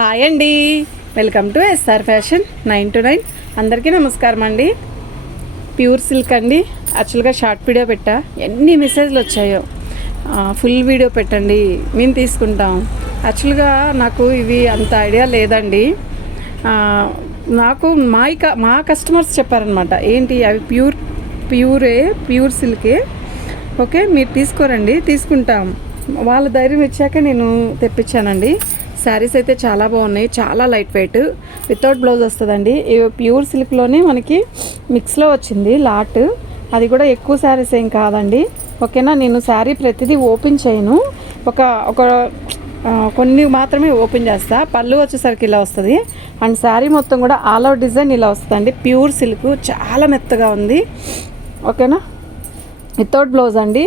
Hi అండి. Welcome to SR fashion nine to nine. అందరికీ నమస్కారం అండి. ప్యూర్ సిల్క్ అండి. యాక్చువల్గా షార్ట్ వీడియో పెట్టా. ఎన్ని మెసేజ్లు వచ్చాయో. ఫుల్ వీడియో పెట్టండి. మేము తీసుకుంటాం. యాక్చువల్గా నాకు ఇవి అంత ఐడియా లేదండి. నాకు మా ఇక- మా కస్టమర్స్ చెప్పారనమాట. ఏంటి? అవి ప్యూర్ ప్యూరే ప్యూర్ సిల్కే. ఓకే మీరు తీసుకోరండి. తీసుకుంటాం. వాళ్ళ ధైర్యం ఇచ్చాక నేను తెప్పించానండి. శారీస్ అయితే చాలా బాగున్నాయి చాలా లైట్ వెయిట్ వితౌట్ బ్లౌజ్ వస్తుందండి. ఇవి ప్యూర్ సిల్క్లోనే మనకి మిక్స్లో వచ్చింది లాట్ అది కూడా ఎక్కువ శారీస్ ఏం కాదండి. ఓకేనా? నేను శారీ ప్రతిదీ ఓపెన్ చేయను. ఒక ఒక కొన్ని మాత్రమే ఓపెన్ చేస్తా. పళ్ళు వచ్చేసరికి ఇలా వస్తుంది. అండ్ శారీ మొత్తం కూడా ఆల్ అవుట్ డిజైన్ ఇలా వస్తుందండి. ప్యూర్ సిల్క్ చాలా మెత్తగా ఉంది. ఓకేనా? వితౌట్ బ్లౌజ్ అండి.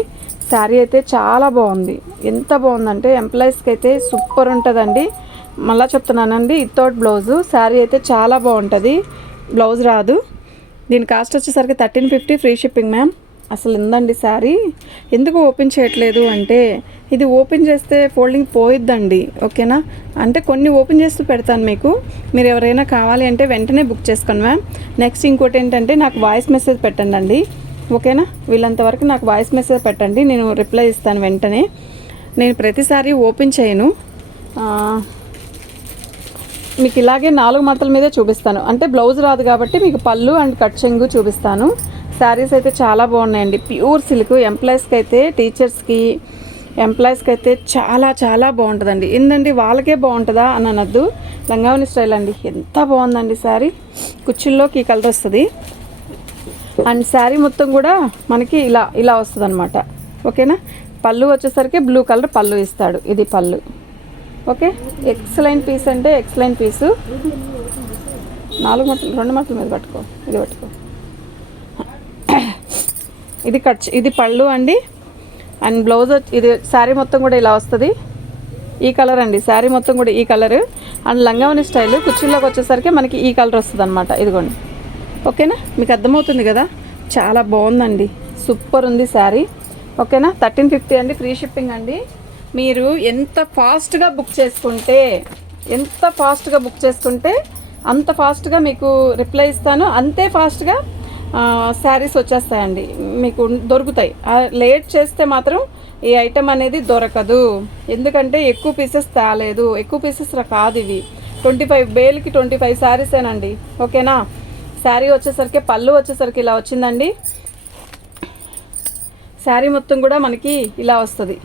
శారీ అయితే చాలా బాగుంది. ఎంత బాగుందంటే ఎంప్లాయీస్కి అయితే సూపర్ ఉంటుందండి. మళ్ళీ చెప్తున్నానండి వితౌట్ బ్లౌజు శారీ అయితే చాలా బాగుంటుంది. బ్లౌజ్ రాదు. దీని కాస్ట్ వచ్చేసరికి thirteen fifty free shipping ma'am అసలు ఉందండి శారీ? ఎందుకు ఓపెన్ చేయట్లేదు అంటే ఇది ఓపెన్ చేస్తే ఫోల్డింగ్ పోయిద్దండి ఓకేనా? అంటే కొన్ని ఓపెన్ చేస్తూ పెడతాను మీకు. మీరు ఎవరైనా కావాలి అంటే వెంటనే బుక్ చేసుకోండి మ్యామ్ నెక్స్ట్ ఇంకోటి ఏంటంటే నాకు వాయిస్ మెసేజ్ పెట్టండి అండి ఓకేనా? వీళ్ళంత వరకు నాకు వాయిస్ మెసేజ్ పెట్టండి నేను రిప్లై ఇస్తాను వెంటనే. నేను ప్రతిసారి ఓపెన్ చేయను. మీకు ఇలాగే నాలుగు మడతల మీదే చూపిస్తాను. అంటే బ్లౌజ్ రాదు కాబట్టి మీకు పళ్ళు అండ్ కట్ చెంగు చూపిస్తాను. శారీస్ అయితే చాలా బాగున్నాయండి. ప్యూర్ సిల్క్ ఎంప్లాయీస్కి అయితే టీచర్స్కి ఎంప్లాయీస్కి అయితే చాలా చాలా బాగుంటుందండి. ఏందండి వాళ్ళకే బాగుంటుందా అని అనొద్దు. లంగావని స్టైల్ అండి. ఎంత బాగుందండి శారీ కుచ్చుల్లోకి ఈ కలర్ వస్తుంది. అండ్ శారీ మొత్తం కూడా మనకి ఇలా ఇలా వస్తుంది అనమాట ఓకేనా? పళ్ళు వచ్చేసరికి బ్లూ కలర్ పళ్ళు ఇస్తాడు. ఇది పళ్ళు. ఓకే? ఎక్సలెంట్ పీస్ అంటే ఎక్సలెంట్ పీసు. నాలుగు మట్టలు రెండు మట్టల మీద పట్టుకో. ఇది పట్టుకో. ఇది కట్ ఇది పళ్ళు అండి. అండ్ బ్లౌజ్ వచ్చి ఇది శారీ మొత్తం కూడా ఇలా వస్తుంది. ఈ కలర్ అండి. శారీ మొత్తం కూడా ఈ కలర్. అండ్ లంగావని స్టైల్ కుర్చీలోకి వచ్చేసరికి మనకి ఈ కలర్ వస్తుంది అనమాట ఇదిగోండి. ఓకేనా? మీకు అర్థమవుతుంది కదా? చాలా బాగుందండి. సూపర్ ఉంది శారీ ఓకేనా? థర్టీన్ ఫిఫ్టీ అండి ఫ్రీ షిప్పింగ్ అండి. మీరు ఎంత ఫాస్ట్గా బుక్ చేసుకుంటే ఎంత ఫాస్ట్గా బుక్ చేసుకుంటే అంత ఫాస్ట్గా మీకు రిప్లై ఇస్తాను. అంతే ఫాస్ట్గా శారీస్ వచ్చేస్తాయండి. మీకు దొరుకుతాయి. లేట్ చేస్తే మాత్రం ఈ ఐటెం అనేది దొరకదు. ఎందుకంటే ఎక్కువ పీసెస్ తేలేదు. ఎక్కువ పీసెస్ కాదు ఇవి. ట్వంటీ ఫైవ్ బేల్కి ట్వంటీ ఫైవ్ శారీసేనండి ఓకేనా? శారీ వచ్చేసరికి పళ్ళు వచ్చేసరికి ఇలా వచ్చిందండి. శారీ మొత్తం కూడా మనకి ఇలా వస్తుంది.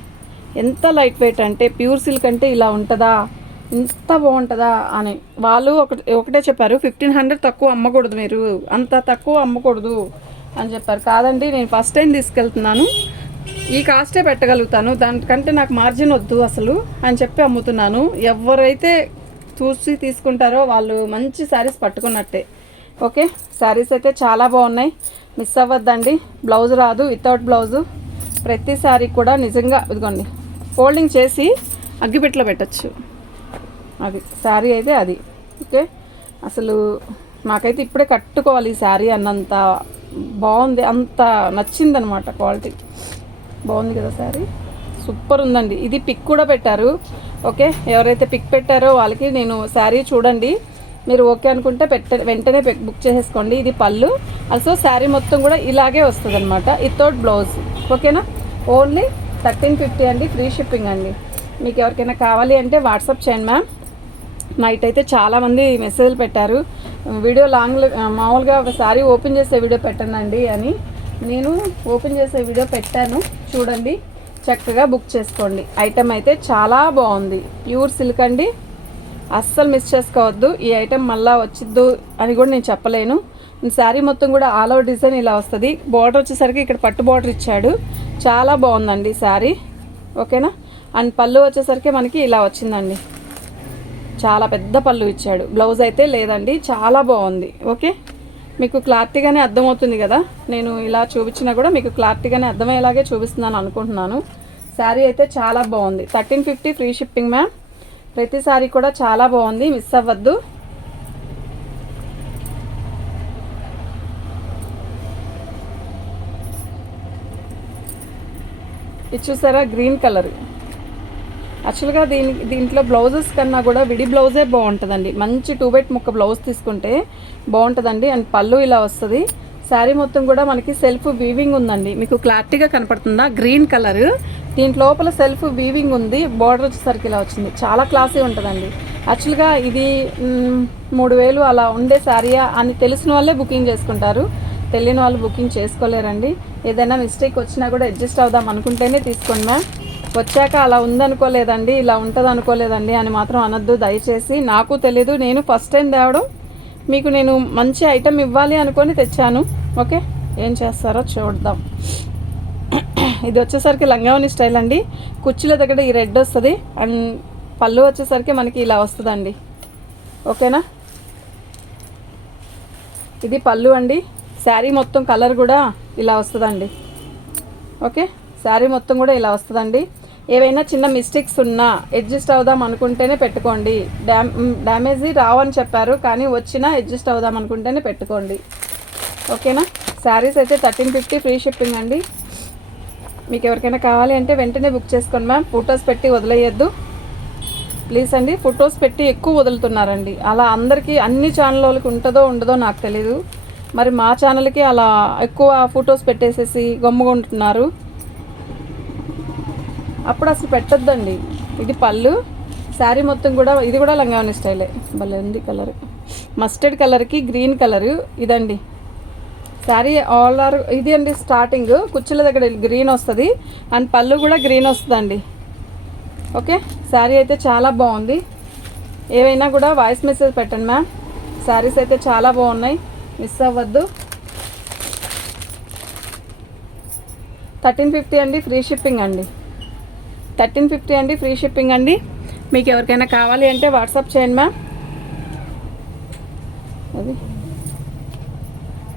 ఎంత లైట్ వెయిట్ అంటే ప్యూర్ సిల్క్ అంటే ఇలా ఉంటుందా? ఇంత బాగుంటుందా అని. వాళ్ళు ఒకటి ఒకటే చెప్పారు ఫిఫ్టీన్ హండ్రెడ్ తక్కువ అమ్మకూడదు మీరు. అంత తక్కువ అమ్మకూడదు. అని చెప్పారు. కాదండి నేను ఫస్ట్ టైం తీసుకెళ్తున్నాను. ఈ కాస్టే పెట్టగలుగుతాను. దానికంటే నాకు మార్జిన్ వద్దు అసలు అని చెప్పి అమ్ముతున్నాను. ఎవరైతే చూసి తీసుకుంటారో వాళ్ళు మంచి శారీస్ పట్టుకున్నట్టే. ఓకే? శారీస్ అయితే చాలా బాగున్నాయి. మిస్ అవ్వద్దండి. బ్లౌజ్ రాదు. వితౌట్ బ్లౌజు ప్రతి శారీ కూడా నిజంగా ఇదిగోండి. ఫోల్డింగ్ చేసి అగ్గిపెట్టలో పెట్టచ్చు. అది. శారీ అయితే అది. ఓకే? అసలు నాకైతే ఇప్పుడే కట్టుకోవాలి ఈ శారీ అన్నంత బాగుంది. అంత నచ్చిందనమాట క్వాలిటీ. బాగుంది కదా శారీ సూపర్ ఉందండి. ఇది పిక్ కూడా పెట్టారు. ఓకే? ఎవరైతే పిక్ పెట్టారో వాళ్ళకి నేను శారీ చూడండి. మీరు ఓకే అనుకుంటే పెట్ట వెంటనే బుక్ చేసేసుకోండి. ఇది పళ్ళు. అసలు శారీ మొత్తం కూడా ఇలాగే వస్తుంది అనమాట వితౌట్ బ్లౌజ్ ఓకేనా? ఓన్లీ థర్టీన్ ఫిఫ్టీ అండి. ఫ్రీ షిప్పింగ్ అండి. మీకు ఎవరికైనా కావాలి అంటే వాట్సాప్ చేయండి మ్యామ్ నైట్ అయితే చాలామంది మెసేజ్లు పెట్టారు. వీడియో లాంగ్ మామూలుగా ఒకసారి ఓపెన్ చేసే వీడియో పెట్టనండి అని. నేను ఓపెన్ చేసే వీడియో పెట్టాను. చూడండి. చక్కగా బుక్ చేసుకోండి. ఐటెం అయితే చాలా బాగుంది. ప్యూర్ సిల్క్ అండి. అస్సలు మిస్ చేసుకోవద్దు. ఈ ఐటెం మళ్ళీ వచ్చిద్దు అని కూడా నేను చెప్పలేను. శారీ మొత్తం కూడా ఆల్ ఓవర్ డిజైన్ ఇలా వస్తుంది. బార్డర్ వచ్చేసరికి ఇక్కడ పట్టు బార్డర్ ఇచ్చాడు. చాలా బాగుందండి శారీ. ఓకేనా? అండ్ పళ్ళు వచ్చేసరికి మనకి ఇలా వచ్చిందండి. చాలా పెద్ద పళ్ళు ఇచ్చాడు. బ్లౌజ్ అయితే లేదండి. చాలా బాగుంది. ఓకే? మీకు క్లారిటీగానే అర్థమవుతుంది కదా? నేను ఇలా చూపించినా కూడా మీకు క్లారిటీగానే అర్థమయ్యేలాగే చూపిస్తున్నాను అనుకుంటున్నాను. శారీ అయితే చాలా బాగుంది. Thirteen fifty free shipping ma'am. ప్రతిసారి కూడా చాలా బాగుంది మిస్ అవ్వద్దు. ఇది చూసారా? Green colour. యాక్చువల్గా దీని దీంట్లో బ్లౌజెస్ కన్నా కూడా విడి బ్లౌజే బాగుంటుందండి. మంచి టూ బైట్ ముక్క బ్లౌజ్ తీసుకుంటే బాగుంటుందండి. అండ్ పళ్ళు ఇలా వస్తుంది. శారీ మొత్తం కూడా మనకి సెల్ఫ్ వీవింగ్ ఉందండి. మీకు క్లారిటీగా కనపడుతుందా? Green colour. దీంట్ లోపల సెల్ఫ్ వీవింగ్ ఉంది బార్డర్ వచ్చేసరికి ఇలా వచ్చింది. చాలా క్లాసీ ఉంటుందండి. యాక్చువల్గా ఇది మూడు వేలు అలా ఉండే శారీయా అని తెలిసిన వాళ్ళే బుకింగ్ చేసుకుంటారు. తెలియని వాళ్ళు బుకింగ్ చేసుకోలేరండి. ఏదైనా మిస్టేక్ వచ్చినా కూడా అడ్జస్ట్ అవుదాం అనుకుంటేనే తీసుకోండి మ్యామ్. వచ్చాక అలా ఉందనుకోలేదండి ఇలా ఉంటుంది అనుకోలేదండి అని మాత్రం అనొద్దు. దయచేసి నాకు తెలీదు నేను ఫస్ట్ టైం తేవడం. మీకు నేను మంచి ఐటెం ఇవ్వాలి అనుకొని తెచ్చాను. ఓకే? ఏం చేస్తారో చూద్దాం. ఇది వచ్చేసరికి లంగావని స్టైల్ అండి. కుర్చీల దగ్గర ఈ రెడ్ వస్తుంది. అండ్ పళ్ళు వచ్చేసరికి మనకి ఇలా వస్తుందండి. ఓకేనా? ఇది పళ్ళు అండి. శారీ మొత్తం కలర్ కూడా ఇలా వస్తుందండి. ఓకే? శారీ మొత్తం కూడా ఇలా వస్తుందండి. ఏవైనా చిన్న మిస్టేక్స్ ఉన్నా అడ్జస్ట్ అవుదాం అనుకుంటేనే పెట్టుకోండి. డ్యామ్ డ్యామేజ్ రావని చెప్పారు కానీ వచ్చినా అడ్జస్ట్ అవుదాం అనుకుంటేనే పెట్టుకోండి. ఓకేనా? శారీస్ అయితే థర్టీన్ ఫిఫ్టీ ఫ్రీ షిప్పింగ్ అండి. మీకు ఎవరికైనా కావాలి అంటే వెంటనే బుక్ చేసుకోండి మ్యామ్. ఫొటోస్ పెట్టి వదిలేయద్దు. ప్లీజ్ అండి ఫొటోస్ పెట్టి ఎక్కువ వదులుతున్నారండి. అలా అందరికీ అన్ని ఛానల్ వాళ్ళకి ఉంటుందో ఉండదో నాకు తెలీదు. మరి మా ఛానల్కి అలా ఎక్కువ ఫొటోస్ పెట్టేసేసి గమ్ముగా ఉంటున్నారు. అప్పుడు అసలు పెట్టొద్దండి. ఇది పళ్ళు. శారీ మొత్తం కూడా ఇది కూడా లంగావని స్టైలే భలే ఉంది కలర్ మస్టర్డ్ కలర్కి గ్రీన్ కలర్ ఇదండి. శారీ ఆల్ ఆర్ ఇది అండి స్టార్టింగ్ కుర్చీల దగ్గర గ్రీన్ వస్తుంది. అండ్ పళ్ళు కూడా గ్రీన్ వస్తుందండి. ఓకే శారీ అయితే చాలా బాగుంది. ఏవైనా కూడా వాయిస్ మెసేజ్ పెట్టండి మ్యామ్ శారీస్ అయితే చాలా బాగున్నాయి. మిస్ అవ్వద్దు. థర్టీన్ ఫిఫ్టీ అండి ఫ్రీ షిప్పింగ్ అండి. థర్టీన్ ఫిఫ్టీ అండి ఫ్రీ షిప్పింగ్ అండి. మీకు ఎవరికైనా కావాలి అంటే వాట్సాప్ చేయండి మ్యామ్ అది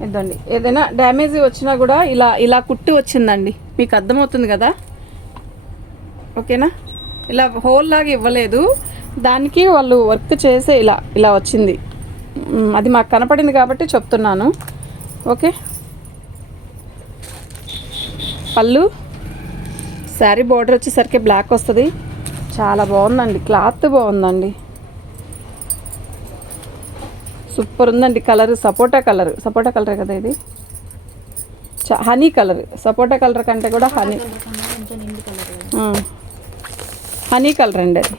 ఇద్దండి ఏదైనా డ్యామేజ్ వచ్చినా కూడా ఇలా ఇలా కుట్టి వచ్చిందండి. మీకు అర్థమవుతుంది కదా? ఓకేనా? ఇలా హోల్ లాగా ఇవ్వలేదు. దానికి వాళ్ళు వర్క్ చేసే ఇలా ఇలా వచ్చింది. అది మాకు కనపడింది కాబట్టి చెప్తున్నాను. ఓకే? పళ్ళు? శారీ బార్డర్ వచ్చేసరికి బ్లాక్ వస్తుంది. చాలా బాగుందండి. క్లాత్ బాగుందండి. సూపర్ ఉందండి కలర్ సపోటా కలర్. సపోటా కలరే కదా ఇది? చా- హనీ కలర్. సపోటా కలర్ కంటే కూడా హనీ. హనీ కలర్ అండి అది.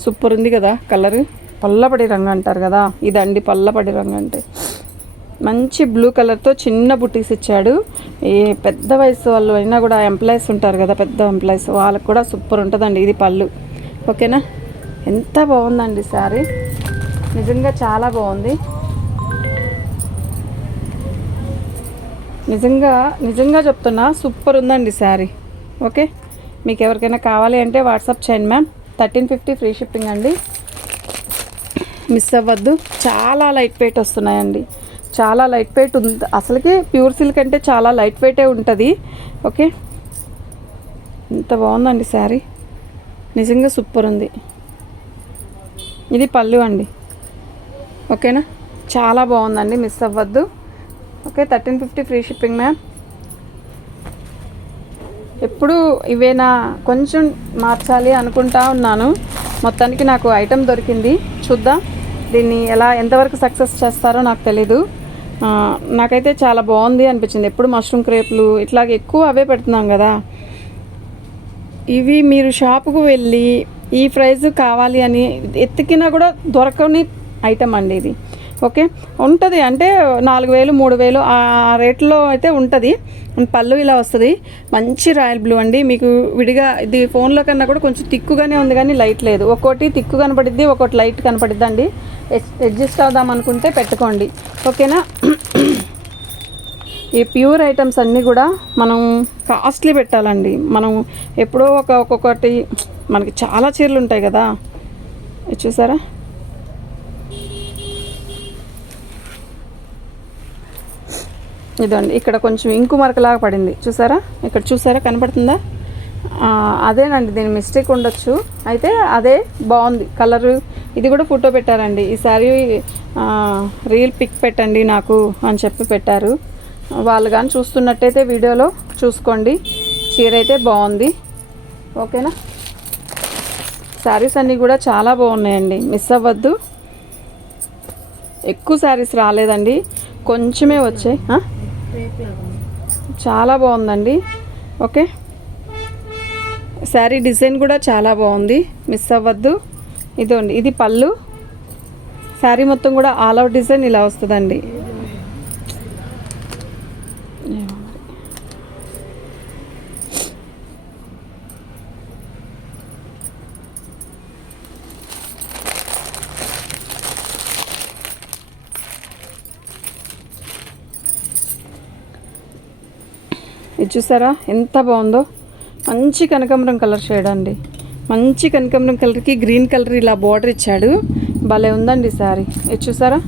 సూపర్ ఉంది కదా కలర్. పల్లపడి రంగు అంటారు కదా? ఇదండి పల్లపడి రంగు అంటే. మంచి బ్లూ కలర్తో చిన్న బుటీస్ ఇచ్చాడు. ఈ పెద్ద వయసు వాళ్ళు అయినా కూడా ఎంప్లాయీస్ ఉంటారు కదా పెద్ద ఎంప్లాయీస్. వాళ్ళకి కూడా సూపర్ ఉంటుందండి ఇది పళ్ళు. ఓకేనా? ఎంత బాగుందండి శారీ. నిజంగా చాలా బాగుంది. నిజంగా నిజంగా చెప్తున్నా సూపర్ ఉందండి శారీ. ఓకే? మీకు ఎవరికైనా కావాలి అంటే వాట్సాప్ చేయండి ma'am. Thirteen fifty free shipping అండి. మిస్ అవ్వద్దు. చాలా లైట్ వెయిట్ వస్తున్నాయండి. చాలా లైట్ వెయిట్ ఉంది. అసలుకి ప్యూర్ సిల్క్ అంటే చాలా లైట్ వెయిటే ఉంటుంది. ఓకే? ఎంత బాగుందండి శారీ. నిజంగా సూపర్ ఉంది. ఇది పళ్ళు అండి. ఓకేనా? చాలా బాగుందండి మిస్ అవ్వద్దు. Okay thirteen fifty free shipping ma'am. ఎప్పుడు ఇవేనా కొంచెం మార్చాలి అనుకుంటా ఉన్నాను. మొత్తానికి నాకు ఐటెం దొరికింది. చూద్దాం. దీన్ని ఎలా ఎంతవరకు సక్సెస్ చేస్తారో నాకు తెలీదు. నాకైతే చాలా బాగుంది అనిపించింది. ఎప్పుడు మష్రూమ్ క్రేప్లు ఇట్లాగ ఎక్కువ అవే పెడుతున్నాం కదా. ఇవి మీరు షాపుకు వెళ్ళి ఈ ప్రైజ్ కావాలి అని ఎత్తికినా కూడా దొరకని ఐటమ్ అండి ఇది. ఓకే? ఉంటుంది. అంటే నాలుగు వేలు మూడు వేలు ఆ రేట్లో అయితే ఉంటుంది. పళ్ళు ఇలా వస్తుంది. మంచి రాయల్ బ్లూ అండి. మీకు విడిగా ఇది ఫోన్లో కన్నా కూడా కొంచెం తిక్కుగానే ఉంది కానీ లైట్ లేదు. ఒక్కోటి తిక్కు కనపడిద్ది ఒక్కోటి లైట్ కనపడిద్ది అండి అడ్జస్ట్ అవుదాం అనుకుంటే పెట్టుకోండి. ఓకేనా? ఈ ప్యూర్ ఐటమ్స్ అన్నీ కూడా మనం కాస్ట్లీ పెట్టాలండి. మనం ఎప్పుడో ఒక ఒక్కొక్కటి మనకి చాలా చీరలు ఉంటాయి కదా. చూసారా? ఇదండి ఇక్కడ కొంచెం ఇంకు మరకలాగా పడింది. చూసారా? ఇక్కడ చూసారా? కనపడుతుందా? అదేనండి దీని మిస్టేక్ ఉండొచ్చు. అయితే అదే బాగుంది కలరు. ఇది కూడా ఫోటో పెట్టారండి. ఈ రీల్ పిక్ పెట్టండి నాకు అని చెప్పి పెట్టారు. వాళ్ళు కానీ చూస్తున్నట్టయితే వీడియోలో చూసుకోండి. చీర అయితే బాగుంది. ఓకేనా? శారీస్ అన్నీ కూడా చాలా బాగున్నాయండి. మిస్ అవ్వద్దు. ఎక్కువ శారీస్ రాలేదండి. కొంచెమే వచ్చాయి. చాలా బాగుందండి. ఓకే. శారీ డిజైన్ కూడా చాలా బాగుంది. మిస్ అవ్వద్దు. ఇదండి ఇది పళ్ళు. శారీ మొత్తం కూడా ఆల్ అవుట్ డిజైన్ ఇలా వస్తుందండి ఏమో మరి. ఇది చూసారా? ఎంత బాగుందో? మంచి కనకాంబరం కలర్ షేడ్ అండి. మంచి కనకాంబరం కలర్కి గ్రీన్ కలర్ ఇలా బార్డర్ ఇచ్చాడు. భలే ఉందండి శారీ ఇది చూసారా?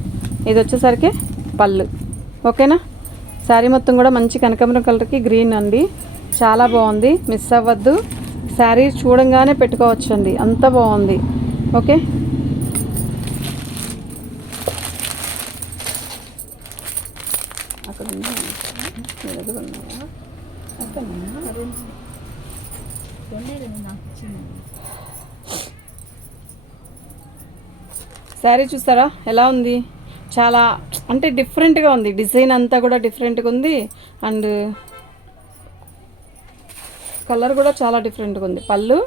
ఇది వచ్చేసరికి పళ్ళు. ఓకేనా? శారీ మొత్తం కూడా మంచి కనకాంబరం కలర్కి గ్రీన్ అండి. చాలా బాగుంది. మిస్ అవ్వద్దు. శారీ చూడంగానే పెట్టుకోవచ్చండి. అంత బాగుంది. ఓకే? అక్కడ ఉన్నాయా? శారీ చూస్తారా ఎలా ఉంది? చాలా అంటే డిఫరెంట్గా ఉంది. డిజైన్ అంతా కూడా డిఫరెంట్గా ఉంది. అండ్ కలర్ కూడా చాలా డిఫరెంట్గా ఉంది. పళ్ళు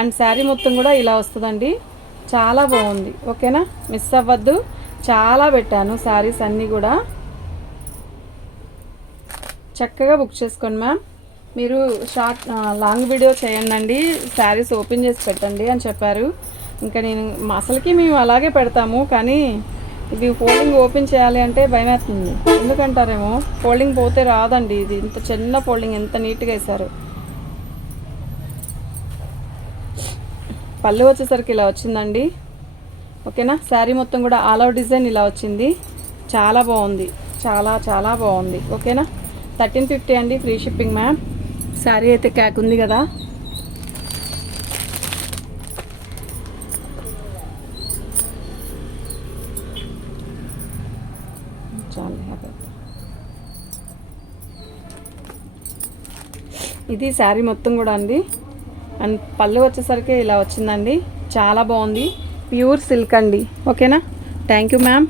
అండ్ శారీ మొత్తం కూడా ఇలా వస్తుందండి. చాలా బాగుంది. ఓకేనా మిస్ అవ్వద్దు. చాలా పెట్టాను శారీస్ అన్నీ కూడా. చక్కగా బుక్ చేసుకోండి మ్యామ్ మీరు షార్ట్ లాంగ్ వీడియో చేయండి శారీస్ ఓపెన్ చేసి పెట్టండి అని చెప్పారు. ఇంకా నేను మా- అసలుకి మేము అలాగే పెడతాము కానీ ఇది ఫోల్డింగ్ ఓపెన్ చేయాలి అంటే భయం వేస్తుంది ఎందుకంటారేమో ఫోల్డింగ్ పోతే రాదండి ఇది. ఇంత చిన్న ఫోల్డింగ్ ఎంత నీట్గా వేశారు. పళ్ళు వచ్చేసరికి ఇలా వచ్చిందండి. ఓకేనా? శారీ మొత్తం కూడా ఆల్ అవుట్ డిజైన్ ఇలా వచ్చింది. చాలా బాగుంది. చాలా చాలా బాగుంది. ఓకేనా? థర్టీన్ ఫిఫ్టీ అండి ఫ్రీ షిప్పింగ్ మ్యామ్. శారీ అయితే క్యాక్ ఉంది కదా. ఇది శారీ మొత్తం కూడా అండి. అండ్ పళ్ళు వచ్చేసరికి ఇలా వచ్చిందండి. చాలా బాగుంది. ప్యూర్ సిల్క్ అండి. ఓకేనా? Thank you ma'am